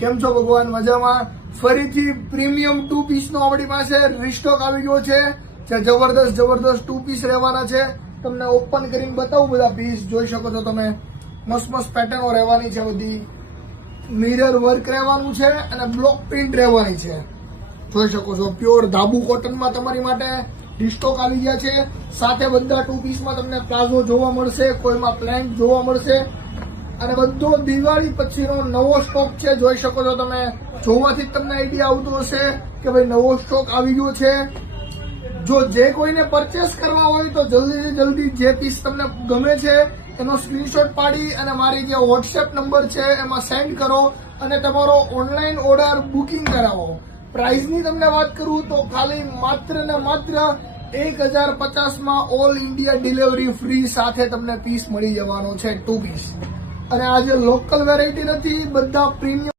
કેમ છો ભગવાન? મજામાં? ફરીથી પ્રીમિયમ 2 પીસનો આપણી પાસે રીસ્ટોક આવી ગયો છે, જે જબરદસ્ત 2 પીસ રહેવાના છે. તમને ઓપન કરીને બતાવું બધા પીસ. જોઈ શકો છો તમે, મસ્ત પેટર્નો રહેવાની છે, બધી મિરર વર્ક રહેવાનું છે અને બ્લોક પ્રિન્ટ રહેવાની છે. જોઈ શકો છો, પ્યોર ધાબુ કોટનમાં તમારી માટે રીસ્ટોક આવી ગયા છે. સાથે બધા 2 પીસમાં તમને પ્લાઝો જોવા મળશે, કોઈમાં પ્લેન્ટ જોવા મળશે અને બધો દિવાળી પછીનો નવો સ્ટોક છે. જોઈ શકો છો તમે, જોવાથી જ તમને આઈડિયા આવતો હશે કે ભાઈ નવો સ્ટોક આવી ગયો છે. જો જે કોઈને પરચેસ કરવા હોય તો જલ્દીથી જલ્દી જે પીસ તમને ગમે છે એનો સ્ક્રીનશોટ પાડી અને મારી જે વોટ્સએપ નંબર છે એમાં સેન્ડ કરો અને તમારો ઓનલાઈન ઓર્ડર બુકિંગ કરાવો. પ્રાઇસની તમને વાત કરું તો ખાલી માત્ર ને માત્ર 1050માં ઓલ ઇન્ડિયા ડિલિવરી ફ્રી સાથે તમને પીસ મળી જવાનો છે, 2 પીસ. અને આજે લોકલ વેરાયટી નથી, બધા પ્રીમિયમ